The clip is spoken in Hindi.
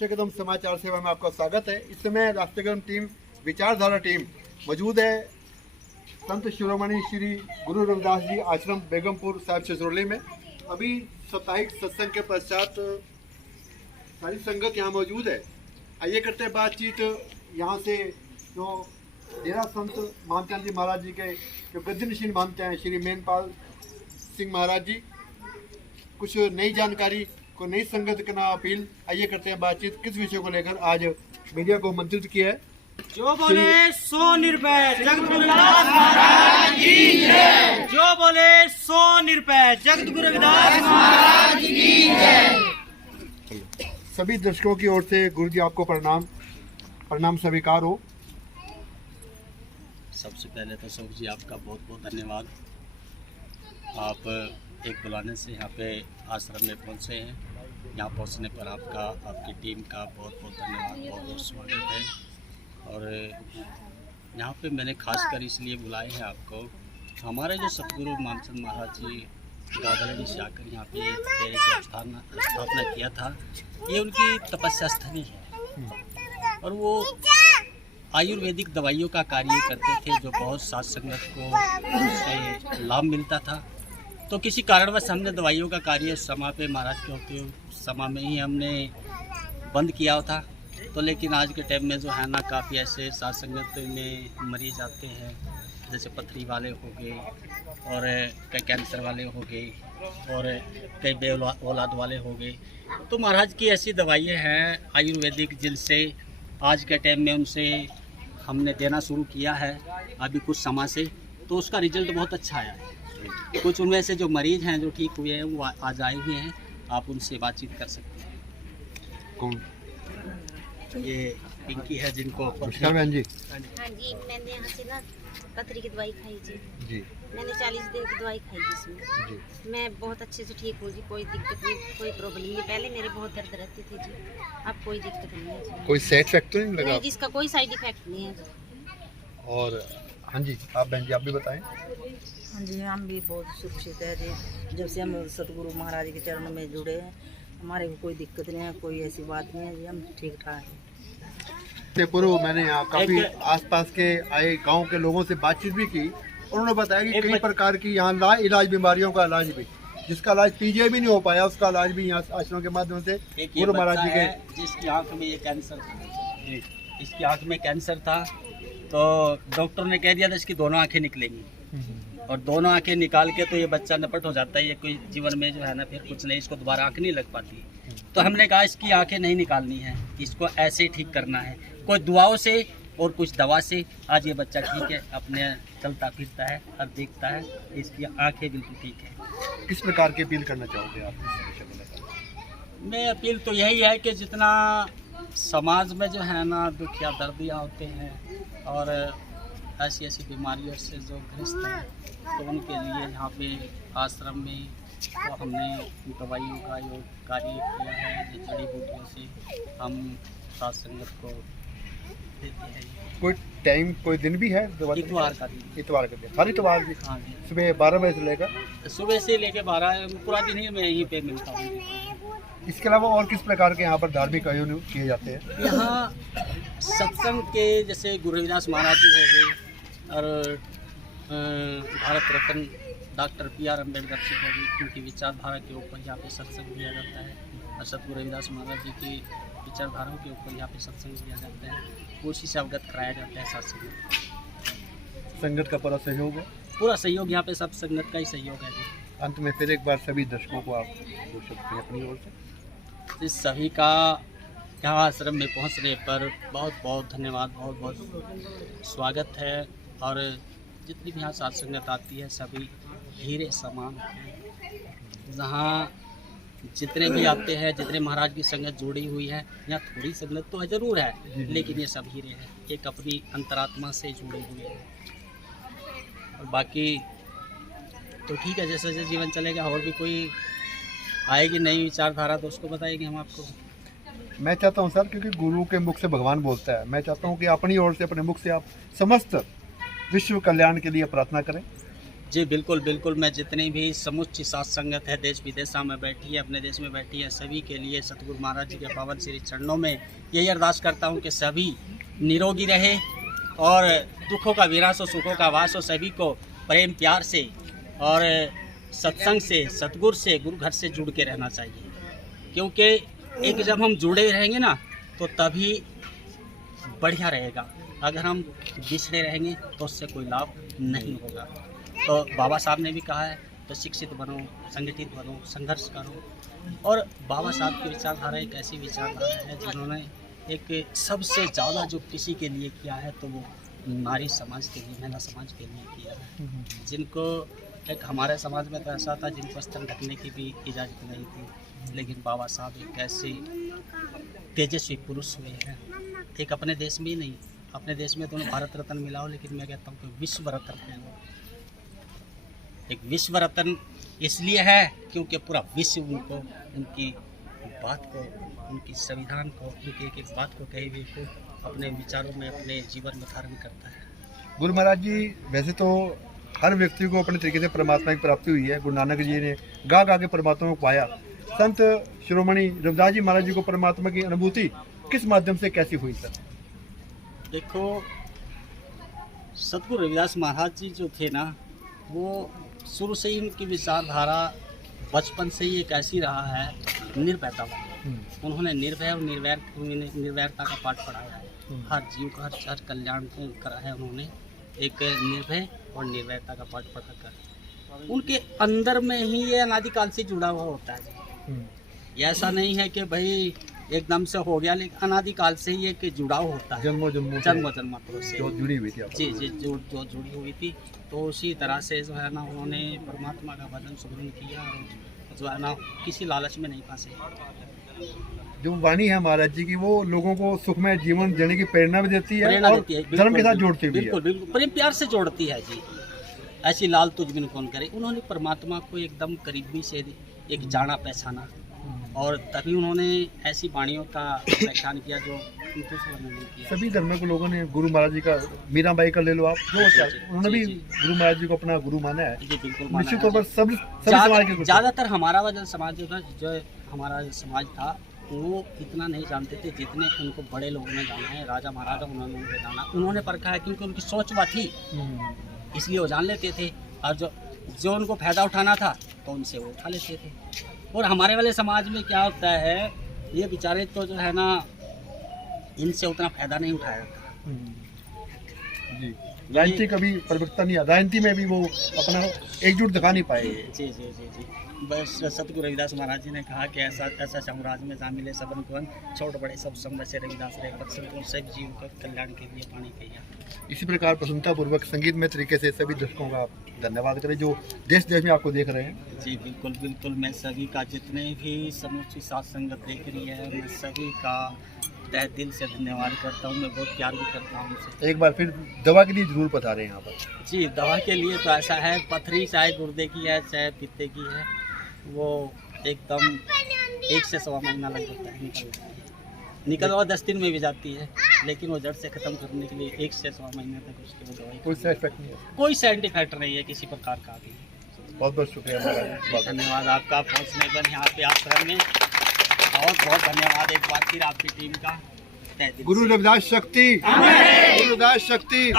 राष्ट्रीय कदम समाचार सेवा में आपका स्वागत है। इस समय राष्ट्रीय कदम टीम विचारधारा टीम मौजूद है संत शिरोमणि श्री गुरु रविदास जी आश्रम बेगमपुर साहिब छछरौली में। अभी साप्ताहिक सत्संग के पश्चात सारी संगत यहाँ मौजूद है। आइए करते हैं बातचीत यहाँ से जो डेरा संत मानचंद जी महाराज जी के जो गद्यनशील मानते हैं श्री मेनपाल सिंह महाराज जी, कुछ नई जानकारी को नई संगत करना अपील। आइए करते हैं बातचीत किस विषय को लेकर आज मीडिया को आमंत्रित किया है। जो बोले सो निर्भय जगतगुरु रविदास महाराज की जय। जो बोले सो निर्भय जगतगुरु रविदास महाराज की जय। सभी दर्शकों की ओर से गुरु जी आपको प्रणाम स्वीकार हो। सबसे पहले तो सब जी आपका बहुत बहुत धन्यवाद। आप एक बुलाने से यहाँ पे आश्रम में पहुँचे हैं। यहाँ पहुँचने पर आपका आपकी टीम का बहुत बहुत धन्यवाद, बहुत बहुत स्वागत है। और यहाँ पे मैंने खासकर इसलिए बुलाए हैं आपको, हमारे जो सतगुरु मानचंद महाराज जी गादड़ी से आकर यहाँ पे डेरे की स्थापना किया था, ये उनकी तपस्या स्थली है। और वो आयुर्वेदिक दवाइयों का कार्य करते थे, जो बहुत साथ संगत को उससे लाभ मिलता था। तो किसी कारणवश हमने दवाइयों का कार्य समा पे महाराज के होते समा में ही हमने बंद किया था। तो लेकिन आज के टाइम में जो है ना, काफ़ी ऐसे साथ संगत में मरीज आते हैं, जैसे पथरी वाले हो गए और कई कैंसर वाले हो गए और कई बे औलाद वाले हो गए। तो महाराज की ऐसी दवाइयाँ हैं आयुर्वेदिक, जिनसे आज के टाइम में उनसे हमने देना शुरू किया है अभी कुछ समय से। तो उसका रिजल्ट बहुत अच्छा आया है। कुछ उनमें से जो मरीज हैं जो ठीक हुए हैं वो आज आए हुए हैं, आप उनसे बातचीत कर सकते हैं। कौन? ये पिंकी है जिनको नमस्कार बहन जी। हाँ जी, मैंने यहाँ से ना पथरी की दवाई खाई जी। मैंने 40 दिन की दवाई खाई जिसमें जी। मैं बहुत अच्छे से ठीक हूँ जी। कोई दिक्कत नहीं, कोई प्रॉब्लम नहीं। पहले मेरे बहुत दर्द रहती थी जी, अब कोई दिक्कत नहीं है जी। कोई साइड इफेक्ट तो नहीं लगा? नहीं, जिसका कोई साइड इफेक्ट नहीं है जी। और हाँ जी, आप बहन जी आप भी बताएं। हाँ जी, हम भी बहुत सुरक्षित है जी। जब से हम सतगुरु महाराज के चरणों में जुड़े हैं, हमारे को कोई दिक्कत नहीं है, कोई ऐसी बात नहीं है जी, हम ठीक ठाक हैं। पूर्व मैंने यहाँ काफी आसपास के आए गांव के लोगों से बातचीत भी की। उन्होंने बताया कि कई प्रकार की यहाँ लाइलाज बीमारियों का इलाज भी, जिसका इलाज पीजीआई भी नहीं हो पाया, उसका इलाज भी यहाँ आश्रम के माध्यम से गुरु महाराज जी के। जिसकी आंख में ये कैंसर था, इसकी आंख में कैंसर था, तो डॉक्टर ने कह दिया था इसकी दोनों आंखें निकलेंगी। और दोनों आंखें निकाल के तो ये बच्चा नपट हो जाता है, ये कोई जीवन में जो है ना फिर कुछ नहीं, इसको दोबारा आंख नहीं लग पाती। तो हमने कहा इसकी आंखें नहीं निकालनी है, इसको ऐसे ठीक करना है, कोई दुआओं से और कुछ दवा से। आज ये बच्चा ठीक है, अपने चलता फिरता है और देखता है, इसकी आंखें बिल्कुल ठीक है। किस प्रकार की अपील करना चाहोगे आप इस विषय को लेकर? मैं अपील तो यही है कि जितना समाज में जो है ना दुख या दर्दियाँ होते हैं और ऐसी ऐसी बीमारियों से जो ग्रस्त हैं, तो उनके लिए यहाँ पे आश्रम में तो हमने दवाइयों का जो कार्य किया है, ये जड़ी बूटियों से हम साथ संगत को देते हैं। कोई टाइम कोई दिन भी है? इतवार का दिन। इतवार का दिन, हर इतवार भी हाँ जी, सुबह 12 बजे से लेकर सुबह से लेके 12 पूरा दिन ही मैं यहीं पे मिलता हूँ। इसके अलावा और किस प्रकार के यहाँ पर धार्मिक आयोजन किए जाते हैं? यहाँ सत्संग के जैसे गुरु रविदास महाराज जी हो गए और भारत रत्न डॉक्टर PR अम्बेडकर जी हो गए, उनकी विचारधारा के ऊपर यहाँ पे सत्संग दिया जाता है। और सतगुरु रविदास महाराज जी की विचारधाराओं के ऊपर यहाँ पे सत्संग दिया जाता है, उसी से अवगत कराया जाता है। साथ संगत संगत का पूरा सहयोग है, पूरा सहयोग यहाँ पे सब संगत का ही सहयोग है जी। अंत में फिर एक बार सभी दर्शकों को आप दो शब्द अपनी ओर से। इस सभी का यहाँ आश्रम में पहुँचने पर बहुत बहुत धन्यवाद, बहुत बहुत स्वागत है। और जितनी भी यहाँ साथ संगत आती है सभी हीरे समान हैं। जहाँ जितने भी आते हैं, जितने महाराज की संगत जुड़ी हुई है, यहाँ थोड़ी संगत तो ज़रूर है, लेकिन ये सब हीरे हैं, एक अपनी अंतरात्मा से जुड़े हुए हैं। और बाकी तो ठीक है, जैसे जैसे जीवन चलेगा और भी कोई आएगी नई विचारधारा तो उसको बताएंगे हम आपको। मैं चाहता हूँ सर, क्योंकि गुरु के मुख से भगवान बोलता है, मैं चाहता हूँ कि अपनी ओर से अपने मुख से आप समस्त विश्व कल्याण के लिए प्रार्थना करें जी बिल्कुल बिल्कुल, मैं जितनी भी समुच्ची साध संगत है देश विदेशों में बैठी है, अपने देश में बैठी है, सभी के लिए सतगुरु महाराज जी के पावन श्री चरणों में यही अरदास करता हूँ कि सभी निरोगी रहे और दुखों का विनाश हो, सुखों का वास हो, सभी को प्रेम प्यार से और सत्संग से, सतगुरु से, गुरु घर से जुड़ के रहना चाहिए। क्योंकि एक जब हम जुड़े रहेंगे ना तो तभी बढ़िया रहेगा। अगर हम बिछड़े रहेंगे तो उससे कोई लाभ नहीं होगा। तो बाबा साहब ने भी कहा है तो शिक्षित बनो, संगठित बनो, संघर्ष करो। और बाबा साहब की विचारधारा एक ऐसी विचारधारा है जिन्होंने एक सबसे ज़्यादा जो किसी के लिए किया है तो वो नारी समाज के लिए, महिला समाज के लिए किया है। जिनको एक हमारे समाज में तो ऐसा था जिनको स्तन ढकने की भी इजाज़त नहीं थी, लेकिन बाबा साहब एक ऐसे तेजस्वी पुरुष हुए हैं। एक अपने देश में ही नहीं, अपने देश में तो उन्हें भारत रत्न मिला हो, लेकिन मैं कहता हूँ कि विश्व रत्न है वो। एक विश्व रत्न इसलिए है क्योंकि पूरा विश्व उनको, उनकी बात को, उनकी संविधान को, उनकी एक एक बात को, कही हुई को अपने विचारों में, अपने जीवन में धारण करता है। गुरु महाराज जी, वैसे तो हर व्यक्ति को अपने तरीके से परमात्मा की प्राप्ति हुई है। गुरु नानक जी ने गा गा के परमात्मा को पाया। संत शिरोमणि रविदास जी महाराज जी को परमात्मा की अनुभूति किस माध्यम से कैसी हुई सर? देखो, सतगुरु रविदास महाराज जी जो थे ना, वो शुरू से ही उनकी विचारधारा बचपन से ही एक ऐसी रहा है, निर्भयता वाली। उन्होंने निर्भय और निर्वैरता का पाठ पढ़ाया है। हर जीव का हर कल्याण करा है उन्होंने, एक निर्भय और निर्वैरता का पाठ पढ़ाकर। उनके अंदर में ही ये अनादिकाल से जुड़ा हुआ होता है। ये ऐसा नहीं है कि भाई एकदम से हो गया, लेकिन अनादिकाल से ही एक जुड़ाव होता है, जन्मों जन्मांतरों से जो जुड़ी हुई थी। जी जी, जो जुड़ी हुई थी। तो उसी तरह से जो है ना, उन्होंने परमात्मा का भजन सुमरन किया और जो है ना किसी लालच में नहीं फंसे। जो वाणी है महाराज जी की, वो लोगों को सुखमय जीवन जीने की प्रेरणा भी देती है प्रेरणा और देती है, धर्म के साथ जोड़ती भी है। बिल्कुल बिल्कुल, प्रेम प्यार से जोड़ती है जी। ऐसी लाल तुझ बिन कौन करे। उन्होंने परमात्मा को एकदम करीबी से एक जाना पहचाना और तभी उन्होंने ऐसी वाणियों का व्याख्यान किया जो दूसरों ने नहीं किया। सभी धर्मों के लोगों ने गुरु महाराज जी का, मीराबाई का ले लो आप, जो जी, उन्होंने भी जी। गुरु महाराज जी को अपना गुरु माना है। जी बिल्कुल, निश्चित तौर पर सभी समाज के ज़्यादातर हमारा वजन समाज जो था, जो हमारा समाज था, वो इतना नहीं जानते थे जितने उनको बड़े लोगों ने जाना है। राजा महाराजा उन्होंने उनको जाना, उन्होंने परखा है क्योंकि उनकी सोच वह थी, इसलिए वो जान लेते थे। और जो उनको फायदा उठाना था तो उनसे वो उठा लेते थे। और हमारे वाले समाज में क्या होता है, ये बेचारे तो जो है ना, इनसे उतना फायदा नहीं उठाया जाता। जी, राजनीति कभी परिवर्तन नहीं, राजनीति में भी वो अपना एकजुट दिखा नहीं पाए। जी जी जी जी, बस सतगुरु रविदास महाराज जी ने कहा कि ऐसा साम्राज्य में शामिल सबन को छोट बड़े सब संग से रविदास रहे पक्षों सब जीव का कल्याण के लिए पानी किया। इसी प्रकार प्रसन्नतापूर्वक संगीतमय तरीके से सभी दर्शकों का धन्यवाद करें जो देश देश में आपको देख रहे हैं। जी बिल्कुल बिल्कुल, मैं सभी का, जितने भी समूची साथ संगत देख रही है, मैं सभी का तहे दिल से धन्यवाद करता हूँ। मैं बहुत प्यार भी करता हूँ उनसे। एक बार फिर दवा के लिए जरूर पधारें यहाँ पर। जी, दवा के लिए तो ऐसा है, पथरी चाहे गुर्दे की है चाहे पित्ते की है, वो एकदम 1 से सवा महीना लग जाता है निकल और 10 दिन में भी जाती है, लेकिन वो जड़ से ख़त्म करने के लिए 1 से सवा महीने तक उसकी वो दवाई, कोई साइड इफेक्ट नहीं है, कोई साइड इफेक्ट नहीं है किसी प्रकार का भी। बहुत बहुत शुक्रिया महाराज। धन्यवाद आपका पहुँचने पर यहाँ पे आश्रम में, बहुत बहुत धन्यवाद एक बार फिर आपकी टीम का। गुरु रविदास शक्ति, गुरु रविदास शक्ति।